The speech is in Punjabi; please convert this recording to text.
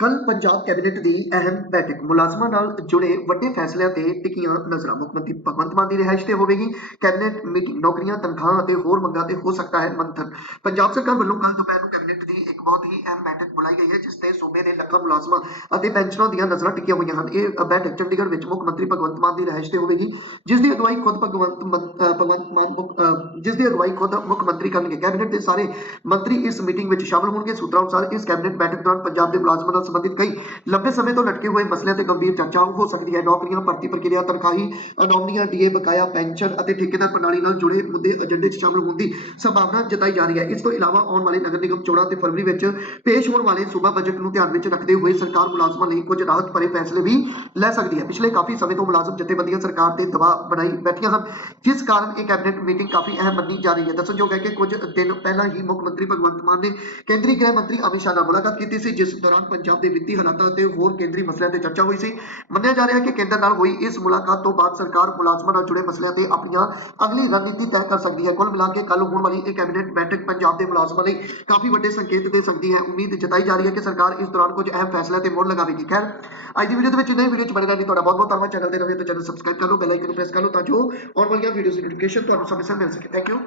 ਕੱਲ ਪੰਜਾਬ ਕੈਬਨਿਟ ਦੀ ਅਹਿਮ ਬੈਠਕ ਮੁਲਾਜ਼ਮਾਂ ਨਾਲ ਜੁੜੇ ਵੱਡੇ ਫੈਸਲਿਆਂ ਤੇ ਟਿਕੀਆਂ ਨਜ਼ਰਾਂ ਮੁੱਖ ਮੰਤਰੀ ਭਗਵੰਤ ਮਾਨ ਦੀ ਰਿਹਾਇਸ਼ ਤੇ ਹੋਵੇਗੀ। ਕੈਬਨਿਟ ਮੀਟਿੰਗ, ਨੌਕਰੀਆਂ, ਤਨਖਾਹਾਂ ਅਤੇ ਹੋਰ ਮੰਗਾਂ ਤੇ ਹੋ ਸਕਦਾ ਹੈ ਮੰਥਨ। ਪੰਜਾਬ ਸਰਕਾਰ ਵੱਲੋਂ ਕੱਲ ਦੁਪਹਿਰ ਨੂੰ ਕੈਬਨਿਟ ਦੀ ਇੱਕ ਬਹੁਤ ਹੀ ਅਹਿਮ ਬੈਠਕ ਬੁਲਾਈ ਗਈ ਹੈ, ਜਿਸ ਤੇ ਸੂਬੇ ਦੇ ਲੱਖਾਂ ਮੁਲਾਜ਼ਮਾਂ ਅਤੇ ਪੈਨਸ਼ਨਰਾਂ ਦੀਆਂ ਨਜ਼ਰਾਂ ਟਿਕੀਆਂ ਹੋਈਆਂ ਹਨ। ਇਹ ਬੈਠਕ ਚੰਡੀਗੜ੍ਹ ਵਿੱਚ ਮੁੱਖ ਮੰਤਰੀ ਭਗਵੰਤ ਮਾਨ ਦੀ ਰਿਹਾਇਸ਼ ਤੇ ਹੋਵੇਗੀ, ਜਿਸ ਦੀ ਅਗਵਾਈ ਖੁਦ ਭਗਵੰਤ ਮਨ- ਭਗਵੰਤ ਮਾਨ ਮੁੱਖ- ਜਿਸ ਦੀ ਅਗਵਾਈ ਖੁਦ ਮੁੱਖ ਮੰਤਰੀ ਕਰਨਗੇ। ਕੈਬਨਿਟ ਦੇ ਸਾਰੇ ਮੰਤਰੀ ਇਸ ਮੀਟਿੰਗ ਵਿੱਚ ਸ਼ਾਮਲ ਹੋਣਗੇ। ਸੂਤਰਾਂ ਅਨੁਸਾਰ ਇਸ ਕੈਬਨਿਟ ਬੈਠਕ ਦੌਰਾਨ ਪੰਜਾਬ ਦੇ ਮੁਲਾਜ਼ਮਾਂ ਨਾਲ ਸੰਬੰਧਿਤ ਕਈ ਲੰਬੇ ਸਮੇਂ ਤੋਂ ਲਟਕੇ ਹੋਏ ਮਸਲਿਆਂ ਤੇ ਗੰਭੀਰ ਚਰਚਾ ਹੋ ਸਕਦੀ ਹੈ। ਨੌਕਰੀਆਂ, ਭਰਤੀ ਪ੍ਰਕਿਰਿਆ, ਤਨਖਾਹੀ ਅਨੋਮਲੀਆਂ ਡੀਏ, ਬਕਾਇਆ, ਪੈਨਸ਼ਨ ਅਤੇ ਠੇਕੇਦਾਰ ਪ੍ਰਣਾਲੀ ਨਾਲ ਜੁੜੇ ਮੁੱਦੇ, ਏਜੰਡੇ 'ਚ ਸ਼ਾਮਲ ਹੋਣ ਦੀ ਸੰਭਾਵਨਾ ਜਤਾਈ ਜਾ ਰਹੀ ਹੈ। ਇਸ ਤੋਂ ਇਲਾਵਾ ਆਉਣ ਵਾਲੇ ਨਗਰ ਨਿਗਮ ਚੋਣਾਂ ਤੇ ਫਰਵਰੀ ਵਿੱਚ ਪੇਸ਼ ਹੋਣ ਵਾਲੇ ਸੂਬਾ ਬਜਟ ਨੂੰ ਧਿਆਨ ਵਿੱਚ ਰੱਖਦੇ ਹੋਏ ਸਰਕਾਰ ਮੁਲਾਜ਼ਮਾਂ ਲਈ ਕੁਝ ਰਾਹਤ ਭਰੇ ਫੈਸਲੇ ਵੀ ਲੈ ਸਕਦੀ ਹੈ। ਪਿਛਲੇ ਕਾਫੀ ਸਮੇਂ ਤੋਂ ਮੁਲਾਜ਼ਮ ਜਥੇਬੰਦੀਆਂ ਸਰਕਾਰ ਤੇ ਦਬਾਅ ਬਣਾਈ ਬੈਠੀਆਂ ਹਨ, ਜਿਸ ਕਾਰਨ ਇਹ ਕੈਬਨਿਟ ਮੀਟਿੰਗ ਕਾਫੀ ਅਹਿਮ ਮੰਨੀ ਜਾ ਰਹੀ ਹੈ। ਦੱਸਣਯੋਗ ਹੈ ਕਿ ਕੁਝ ਦਿਨ ਪਹਿਲਾਂ ਹੀ ਮੁੱਖ ਮੰਤਰੀ ਭਗਵੰਤ ਮਾਨ ਨੇ ਕੇਂਦਰੀ ਗ੍ਰਹਿ ਮੰਤਰੀ ਅਮਿਤ ਸ਼ਾਹ ਨਾਲ ਮੁਲਾਕਾਤ ਕੀਤੀ ਸੀ, ਜਿਸ ਦੌਰਾਨ ਪੰਜਾਬ ਦੇ ਵਿੱਤੀ ਹਾਲਾਤਾਂ ਅਤੇ ਹੋਰ ਕੇਂਦਰੀ ਮਸਲਿਆਂ ਤੇ ਚਰਚਾ ਹੋਈ ਸੀ। ਮੰਨਿਆ ਜਾ ਰਿਹਾ ਹੈ ਕਿ ਕੇਂਦਰ ਨਾਲ ਹੋਈ ਇਸ ਮੁਲਾਕਾਤ ਤੋਂ ਬਾਅਦ ਸਰਕਾਰ ਮੁਲਾਜ਼ਮਾਂ ਨਾਲ ਜੁੜੇ ਮਸਲਿਆਂ ਤੇ ਆਪਣੀਆਂ ਅਗਲੀ ਰਣਨੀਤੀ ਤੈਅ ਕਰ ਸਕਦੀ ਹੈ। ਕੁੱਲ ਮਿਲਾ ਕੇ ਕੱਲ ਹੋਣ ਵਾਲੀ ਇਹ ਕੈਬਨਿਟ ਬੈਠਕ ਪੰਜਾਬ ਦੇ ਮੁਲਾਜ਼ਮਾਂ ਲਈ ਕਾਫੀ ਵੱਡੇ ਸੰਕੇਤ ਦੇ ਸਕਦੀ ਹੈ। ਉਮੀਦ ਜਤਾਈ ਜਾ ਰਹੀ ਹੈ ਕਿ ਸਰਕਾਰ ਇਸ ਦੌਰਾਨ ਕੁਝ ਅਹਿਮ ਫੈਸਲਿਆਂ ਤੇ ਮੋਹਰ ਲਗਾਵੇਗੀ। ਖੈਰ, ਅੱਜ ਦੀ ਵੀਡੀਓ ਦੇ ਵਿੱਚ ਨਈ ਵੀਡੀਓ ਚ ਬਣੇ ਰਹਿਣ ਲਈ ਤੁਹਾਡਾ ਬਹੁਤ ਬਹੁਤ ਧੰਨਵਾਦ। ਚੈਨਲ ਦੇ ਨਵੇਂ ਤਾਂ ਚੈਨਲ ਸਬਸਕ੍ਰਾਈਬ ਕਰ ਲਓ ਬੈਲ ਆਈਕਨ ਪ੍ਰੈਸ ਕਰ ਲਓ ਤਾਂ ਜੋ ਆਉਣ ਵਾਲੀਆਂ ਵੀਡੀਓਜ਼ ਦੀ ਨੋਟੀਫਿਕੇਸ਼ਨ ਤੁਹਾਨੂੰ ਸਮੇਂ ਸਿਰ ਮਿਲ ਸਕੇ। Thank you